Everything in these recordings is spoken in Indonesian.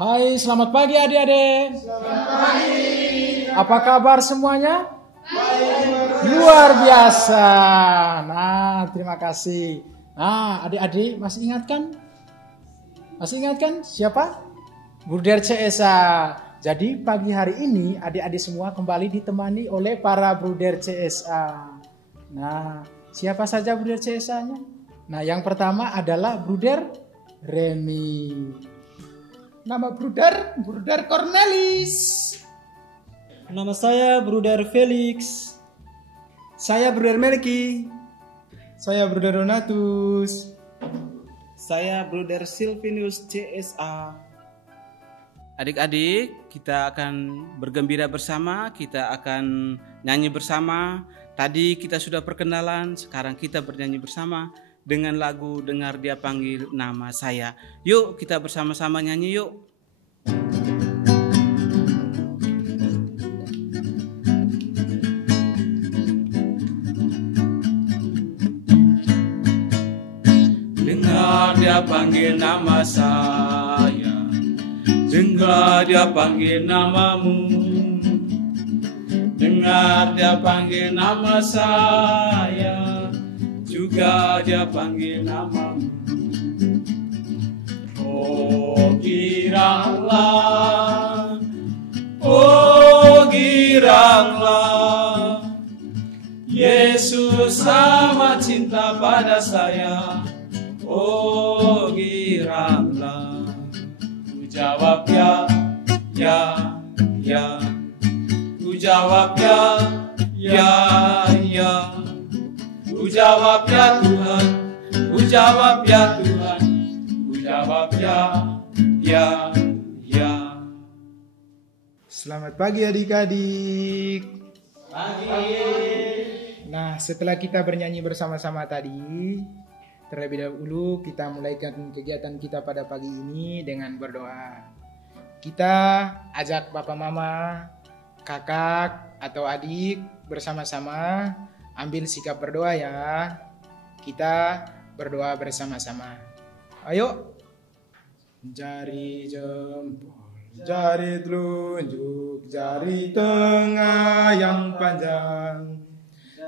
Hai, selamat pagi adik-adik. Selamat pagi. Apa kabar semuanya? Baik. Luar biasa. Nah, terima kasih. Nah, adik-adik masih ingat kan? Masih ingat kan siapa? Bruder CSA. Jadi pagi hari ini adik-adik semua kembali ditemani oleh para Bruder CSA. Nah, siapa saja Bruder CSA-nya? Nah, yang pertama adalah Bruder Remy. Nama Bruder Cornelis. Nama saya Bruder Felix. Saya Bruder Melki. Saya Bruder Donatus. Saya Bruder Silvinus CSA. Adik-adik, kita akan bergembira bersama, kita akan nyanyi bersama. Tadi kita sudah perkenalan, sekarang kita bernyanyi bersama dengan lagu Dengar Dia Panggil Nama Saya. Yuk kita bersama-sama nyanyi yuk. Dengar Dia panggil nama saya, dengar Dia panggil namamu. Dengar Dia panggil nama saya, juga Dia panggil namamu. Oh giranglah, oh giranglah, Yesus amat cinta pada saya. Oh giranglah, ku jawab ya, ya, ya. Ku jawab ya, ya, ya. Ku jawab ya Tuhan, ku jawab ya Tuhan, ku jawab ya, ya, ya. Selamat pagi adik-adik. Pagi. Nah, setelah kita bernyanyi bersama-sama tadi, terlebih dahulu kita mulaikan kegiatan kita pada pagi ini dengan berdoa. Kita ajak Bapak Mama, kakak atau adik bersama-sama ambil sikap berdoa ya. Kita berdoa bersama-sama. Ayo. Jari jempol, jari telunjuk, jari tengah yang panjang,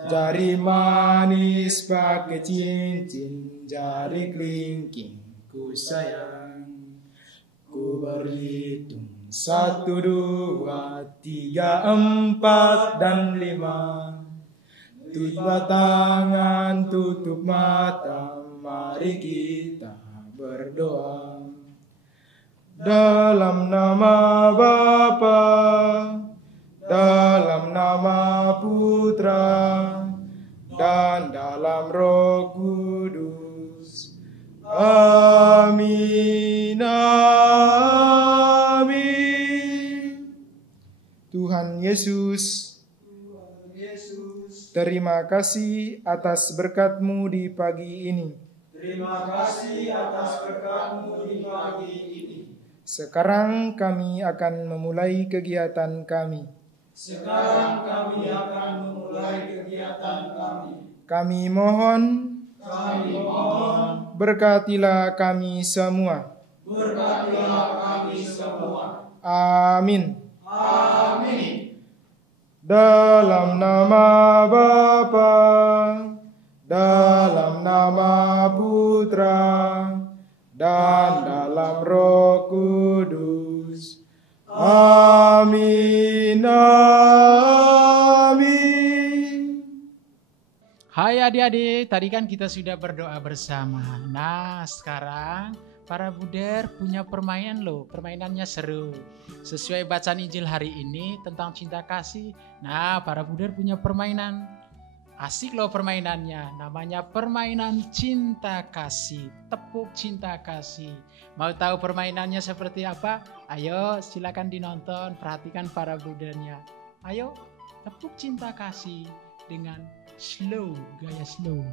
jari manis pakai cincin, jari kelingking ku sayang. Ku berhitung 1, 2, 3, 4 dan 5. Tutup tangan, tutup mata, mari kita berdoa. Dalam nama Bapa, dalam nama Putra, dan dalam Roh Kudus. Amin, amin. Tuhan Yesus, terima kasih atas berkat-Mu di pagi ini. Terima kasih atas berkat-Mu di pagi ini. Sekarang kami akan memulai kegiatan kami. Sekarang kami akan memulai kegiatan kami. Kami mohon, berkatilah kami semua. Berkatilah kami semua. Amin. Amin. Dalam nama Bapa, dalam nama Putra, dan dalam Roh Kudus. Amin, amin. Hai adik-adik, tadi kan kita sudah berdoa bersama. Nah, sekarang para Bruder punya permainan loh. Permainannya seru. Sesuai bacaan Injil hari ini tentang cinta kasih. Nah, para Bruder punya permainan. Asik loh permainannya. Namanya permainan cinta kasih. Tepuk cinta kasih. Mau tahu permainannya seperti apa? Ayo silakan dinonton. Perhatikan para Brudernya. Ayo tepuk cinta kasih dengan slow, gaya slow.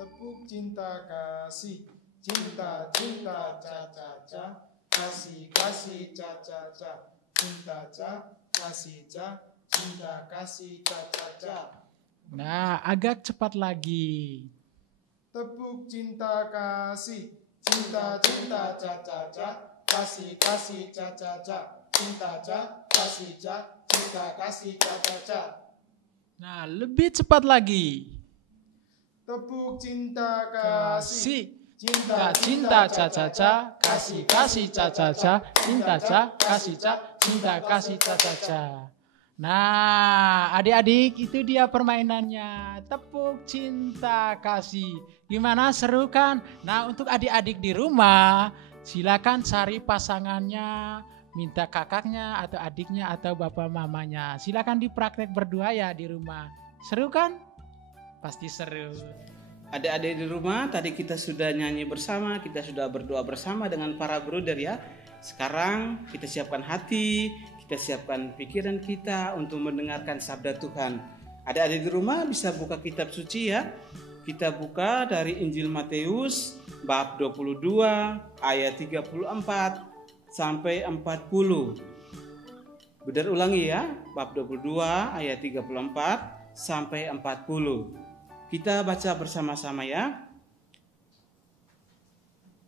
Tepuk cinta kasih. Cinta, cinta, ca, ca, ca. Kasih, kasih, ca, ca, ca. Cinta, ca, kasih, ca. Cinta, kasih, ca, ca, ca. Nah, agak cepat lagi. Tepuk cinta kasih. Cinta, cinta, ca, ca, ca. kasih kasih ca ca ca, cinta ca, kasih ca, cinta kasih ca ca ca. Nah, lebih cepat lagi. Tepuk cinta kasih, Cinta cinta ca ca ca, kasih kasih ca ca ca, cinta ca kasih ca, cinta kasih ca ca ca. Nah, adik-adik, itu dia permainannya. Tepuk cinta kasih. Gimana, seru kan? Nah, untuk adik-adik di rumah, silakan cari pasangannya, minta kakaknya atau adiknya atau bapak mamanya. Silakan dipraktek berdua ya di rumah. Seru kan? Pasti seru. Adik-adik di rumah, tadi kita sudah nyanyi bersama, kita sudah berdoa bersama dengan para bruder ya. Sekarang kita siapkan hati, kita siapkan pikiran kita untuk mendengarkan sabda Tuhan. Adik-adik di rumah bisa buka kitab suci ya. Kita buka dari Injil Matius bab 22 ayat 34 sampai 40. Bruder ulangi ya, bab 22 ayat 34 sampai 40. Kita baca bersama-sama ya.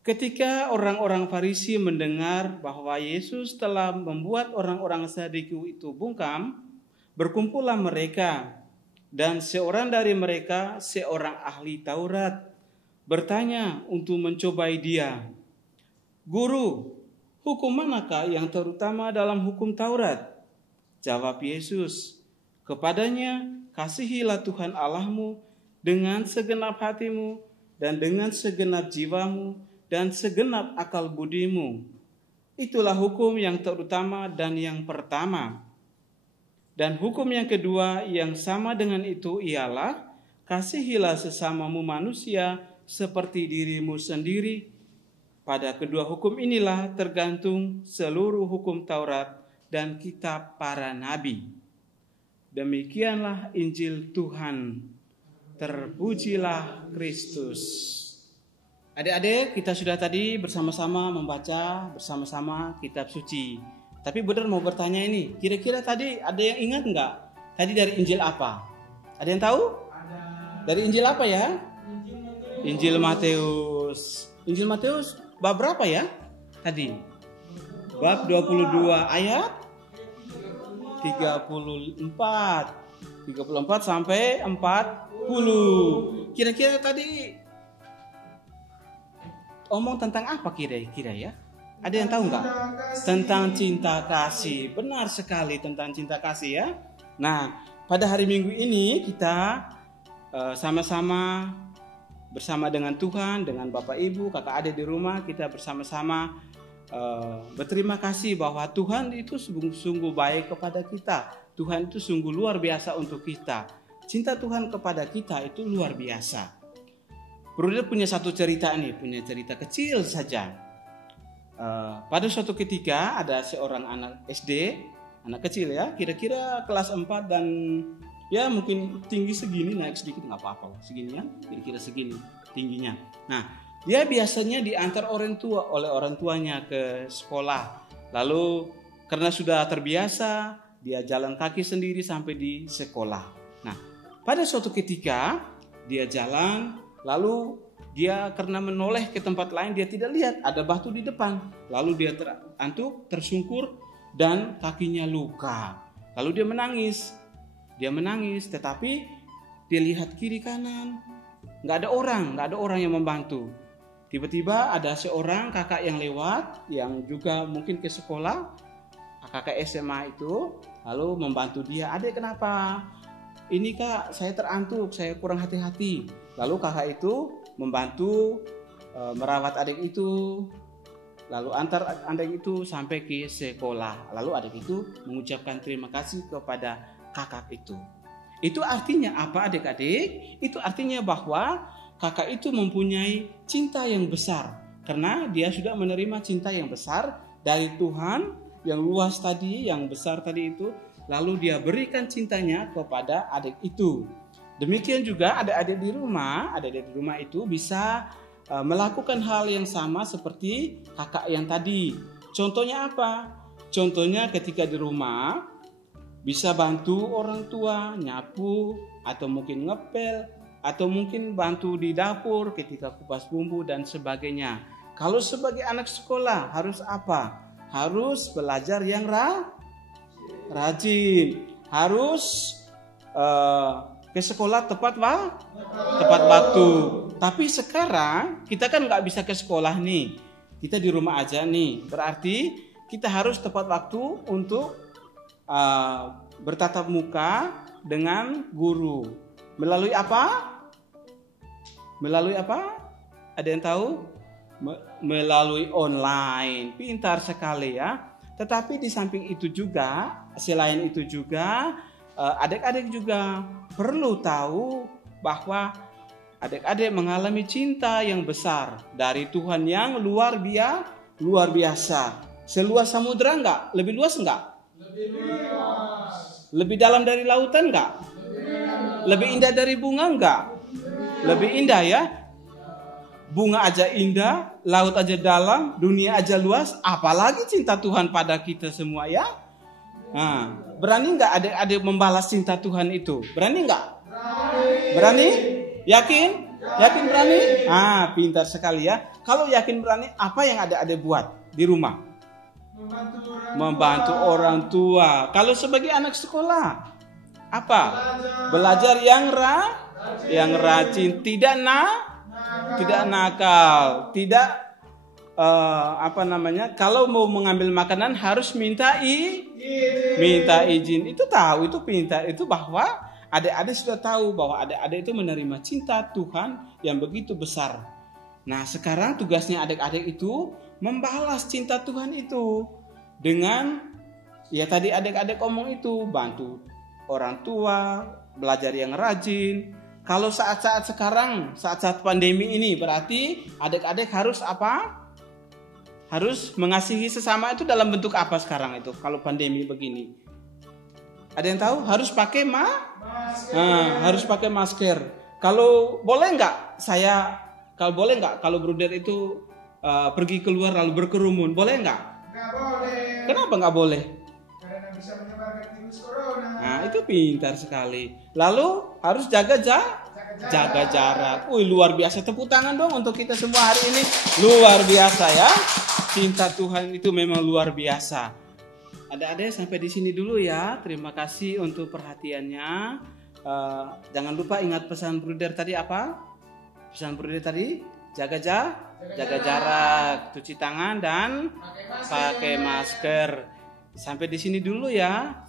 Ketika orang-orang Farisi mendengar bahwa Yesus telah membuat orang-orang Saduki itu bungkam, berkumpullah mereka, dan seorang dari mereka, seorang ahli Taurat, bertanya untuk mencobai dia, "Guru, hukum manakah yang terutama dalam hukum Taurat?" Jawab Yesus, "Kepadanya, kasihilah Tuhan Allahmu dengan segenap hatimu dan dengan segenap jiwamu dan segenap akal budimu. Itulah hukum yang terutama dan yang pertama. Dan hukum yang kedua yang sama dengan itu ialah, kasihilah sesamamu manusia seperti dirimu sendiri. Pada kedua hukum inilah tergantung seluruh hukum Taurat dan kitab para nabi." Demikianlah Injil Tuhan. Terpujilah Kristus. Adik-adik, kita sudah tadi bersama-sama membaca bersama-sama kitab suci. Tapi Bruder mau bertanya ini, kira-kira tadi ada yang ingat enggak? Tadi dari Injil apa? Ada yang tahu? Ada. Dari Injil apa ya? Injil Matius. Injil Matius. Injil Matius bab berapa ya? Tadi. Bab 22 ayat 34 sampai 40. Kira-kira tadi omong tentang apa kira-kira ya? Ada yang tahu nggak? Tentang cinta kasih. Benar sekali, tentang cinta kasih ya. Nah, pada hari Minggu ini kita sama-sama bersama dengan Tuhan, dengan Bapak Ibu, kakak adik di rumah, kita bersama-sama berterima kasih bahwa Tuhan itu sungguh-sungguh baik kepada kita. Tuhan itu sungguh luar biasa untuk kita. Cinta Tuhan kepada kita itu luar biasa. Bruder punya satu cerita nih, punya cerita kecil saja. Pada suatu ketika ada seorang anak SD, anak kecil ya, kira-kira kelas 4 dan ya mungkin tinggi segini, naik sedikit nggak apa-apa, segini ya, kira-kira segini tingginya. Nah, dia biasanya diantar oleh orang tuanya ke sekolah. Lalu karena sudah terbiasa, dia jalan kaki sendiri sampai di sekolah. Nah, pada suatu ketika dia jalan, lalu dia karena menoleh ke tempat lain, dia tidak lihat ada batu di depan. Lalu dia terantuk, tersungkur, dan kakinya luka. Lalu dia menangis. Tetapi dia lihat kiri kanan, nggak ada orang yang membantu. Tiba-tiba ada seorang kakak yang lewat, yang juga mungkin ke sekolah, kakak SMA itu, lalu membantu dia. "Adek, kenapa?" "Ini kak, saya terantuk, saya kurang hati-hati." Lalu kakak itu membantu merawat adik itu, lalu antar adik itu sampai ke sekolah. Lalu adik itu mengucapkan terima kasih kepada kakak itu. Itu artinya apa adik-adik? Itu artinya bahwa kakak itu mempunyai cinta yang besar, karena dia sudah menerima cinta yang besar dari Tuhan yang luas tadi, yang besar tadi itu. Lalu dia berikan cintanya kepada adik itu. Demikian juga adik-adik di rumah itu bisa melakukan hal yang sama seperti kakak yang tadi. Contohnya apa? Contohnya ketika di rumah bisa bantu orang tua nyapu, atau mungkin ngepel, atau mungkin bantu di dapur ketika kupas bumbu dan sebagainya. Kalau sebagai anak sekolah harus apa? Harus belajar yang rajin. Harus ke sekolah tepat waktu. Tapi sekarang kita kan nggak bisa ke sekolah nih. Kita di rumah aja nih. Berarti kita harus tepat waktu untuk bertatap muka dengan guru. Melalui apa? Melalui apa? Ada yang tahu? Melalui online. Pintar sekali ya. Tetapi di samping itu juga, selain itu juga, adik-adik juga perlu tahu bahwa adik-adik mengalami cinta yang besar dari Tuhan yang luar biasa. Seluas samudera enggak? Lebih luas enggak? Lebih luas. Lebih dalam dari lautan enggak? Lebih indah dari bunga enggak? Lebih indah ya? Bunga aja indah, laut aja dalam, dunia aja luas, apalagi cinta Tuhan pada kita semua ya? Nah, berani enggak adik-adik membalas cinta Tuhan itu? Berani enggak? Berani? Yakin? Yakin berani? Pintar sekali ya. Kalau yakin berani, apa yang adik-adik buat di rumah? Membantu orang tua. Kalau sebagai anak sekolah, apa? Belajar yang rajin, tidak nakal, tidak kalau mau mengambil makanan harus minta izin. Itu tahu, itu pintar, itu bahwa adik-adik sudah tahu bahwa adik-adik itu menerima cinta Tuhan yang begitu besar. Nah, sekarang tugasnya adik-adik itu membalas cinta Tuhan itu dengan ya tadi adik-adik ngomong itu, bantu orang tua, belajar yang rajin. Kalau saat-saat sekarang, saat-saat pandemi ini, berarti adik-adik harus apa? Harus mengasihi sesama itu dalam bentuk apa sekarang itu? Kalau pandemi begini, ada yang tahu? Harus pakai harus pakai masker. Kalau boleh nggak? Kalau bruder itu pergi keluar lalu berkerumun, boleh nggak? Nggak boleh. Kenapa nggak boleh? Karena bisa menyebarkan virus corona. Nah, itu pintar sekali. Lalu harus jaga jarak. Luar biasa. Tepuk tangan dong untuk kita semua hari ini. Luar biasa ya. Cinta Tuhan itu memang luar biasa. Adik-adik sampai di sini dulu ya. Terima kasih untuk perhatiannya. Jangan lupa ingat pesan bruder tadi apa? Pesan bruder tadi jaga jarak, cuci tangan dan pakai masker. Sampai di sini dulu ya.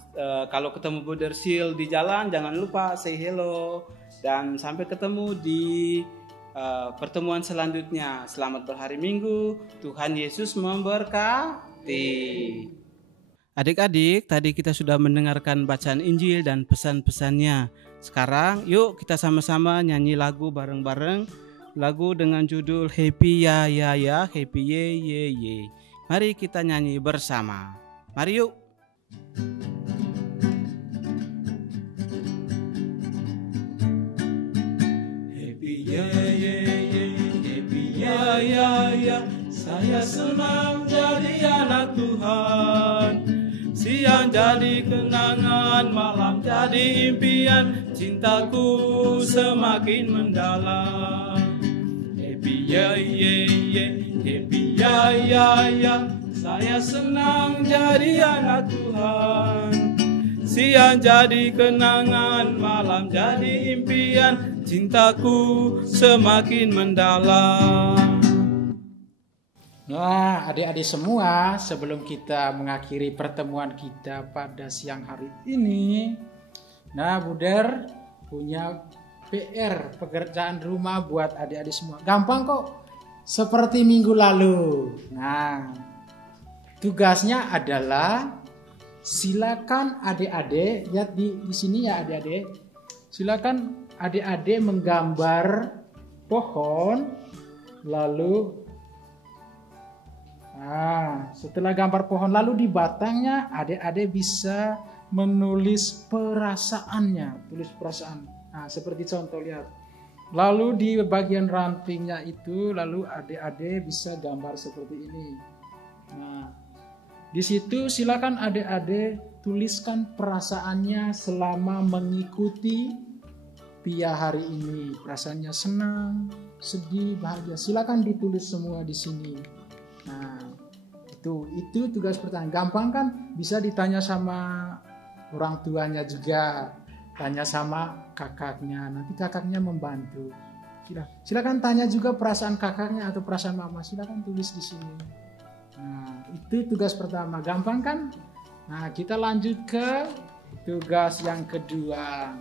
Kalau ketemu Bruder Sil di jalan jangan lupa say hello dan sampai ketemu di pertemuan selanjutnya. Selamat berhari Minggu. Tuhan Yesus memberkati. Adik-adik, tadi kita sudah mendengarkan bacaan Injil dan pesan-pesannya. Sekarang yuk kita sama-sama nyanyi lagu bareng-bareng. Lagu dengan judul Happy Ya Ya Ya, Happy Ye Ye Ye. Mari kita nyanyi bersama. Mari yuk. Happy ya ya ya, happy ya ya ya. Saya senang jadi anak Tuhan. Siang jadi kenangan, malam jadi impian. Cintaku semakin mendalam. Happy ya ya ya, happy ya ya ya. Saya senang jadi anak Tuhan. Siang jadi kenangan, malam jadi impian. Cintaku semakin mendalam. Nah, adik-adik semua, sebelum kita mengakhiri pertemuan kita pada siang hari ini, nah, Buder punya PR, pekerjaan rumah buat adik-adik semua. Gampang kok, seperti minggu lalu. Nah, tugasnya adalah silakan adik-adik, lihat di sini ya adik-adik. Silakan adik-adik menggambar pohon, lalu setelah gambar pohon, lalu di batangnya adik-adik bisa menulis perasaannya, tulis perasaan. Nah, seperti contoh lihat. Lalu di bagian rantingnya itu, lalu adik-adik bisa gambar seperti ini. Nah, di situ silakan adik-adik tuliskan perasaannya selama mengikuti Pia hari ini. Perasaannya senang, sedih, bahagia. Silakan ditulis semua di sini. Nah, itu tugas pertama. Gampang kan? Bisa ditanya sama orang tuanya juga, tanya sama kakaknya. Nanti kakaknya membantu. Silakan tanya juga perasaan kakaknya atau perasaan mama. Silakan tulis di sini. Nah, itu tugas pertama. Gampang kan? Nah, kita lanjut ke tugas yang kedua.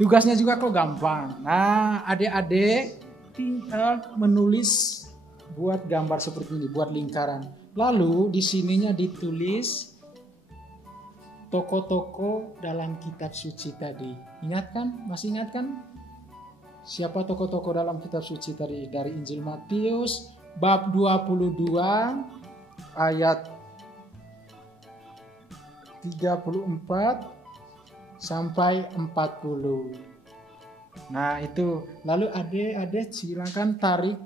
Tugasnya juga kok gampang. Nah, adik-adik menulis, buat gambar seperti ini, buat lingkaran. Lalu di sininya ditulis tokoh-tokoh dalam kitab suci tadi. Ingat kan? Masih ingat kan? Siapa tokoh-tokoh dalam kitab suci tadi? Dari Injil Matius bab 22 ayat 34 sampai 40. Nah, itu. Lalu adik-adik silakan tarik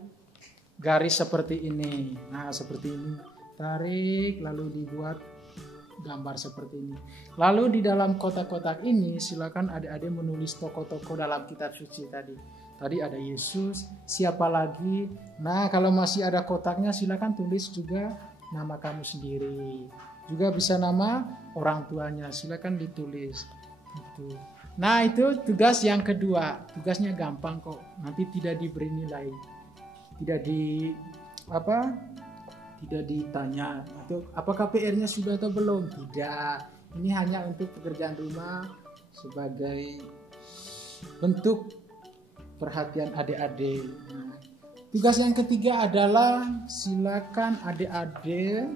garis seperti ini. Nah, seperti ini. Tarik lalu dibuat gambar seperti ini. Lalu di dalam kotak-kotak ini silakan adik-adik menulis tokoh-tokoh dalam kitab suci tadi. Tadi ada Yesus, siapa lagi? Nah, kalau masih ada kotaknya silakan tulis juga nama kamu sendiri. Juga bisa nama orang tuanya, silakan ditulis. Itu. Nah, itu tugas yang kedua. Tugasnya gampang kok. Nanti tidak diberi nilai. Tidak ditanya atau apakah PR-nya sudah atau belum. Tidak. Ini hanya untuk pekerjaan rumah sebagai bentuk perhatian adik-adik. Nah, tugas yang ketiga adalah silakan adik-adik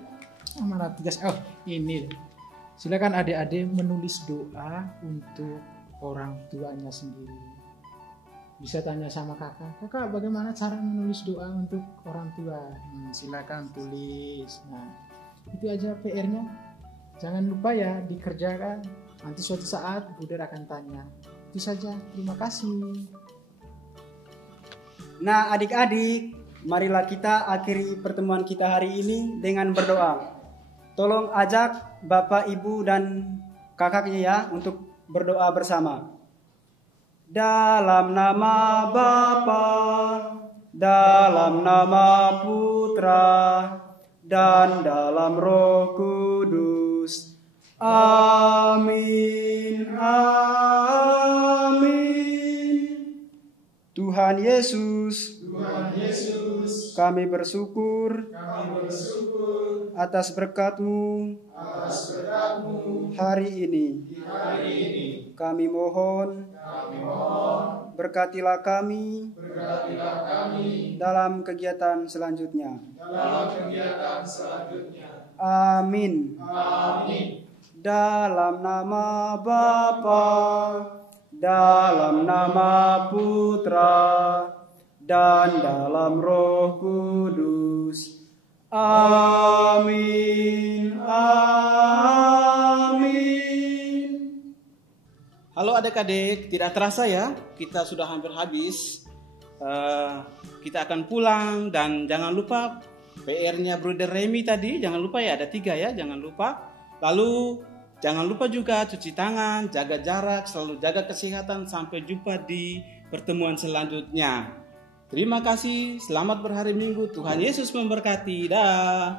silakan adik-adik menulis doa untuk orang tuanya sendiri. Bisa tanya sama kakak bagaimana cara menulis doa untuk orang tua? Silakan tulis. Nah, itu aja PR-nya. Jangan lupa ya dikerjakan. Nanti suatu saat Buder akan tanya. Itu saja. Terima kasih. Nah, adik-adik, marilah kita akhiri pertemuan kita hari ini dengan berdoa. Tolong ajak Bapak, Ibu, dan kakaknya ya untuk berdoa bersama. Dalam nama Bapa, dalam nama Putra, dan dalam Roh Kudus. Amin. Amin. Tuhan Yesus, kami bersyukur atas berkat-Mu hari ini. Kami mohon berkatilah kami dalam kegiatan selanjutnya. Amin. Dalam nama Bapa, dalam nama Putra, dan dalam Roh Kudus. Amin. Amin. Halo adik-adik, tidak terasa ya, kita sudah hampir habis. Kita akan pulang dan jangan lupa PR-nya Bruder Remy tadi, jangan lupa ya, ada 3 ya, jangan lupa. Lalu jangan lupa juga cuci tangan, jaga jarak, selalu jaga kesehatan. Sampai jumpa di pertemuan selanjutnya. Terima kasih, selamat berhari Minggu. Tuhan Yesus memberkati. Dah.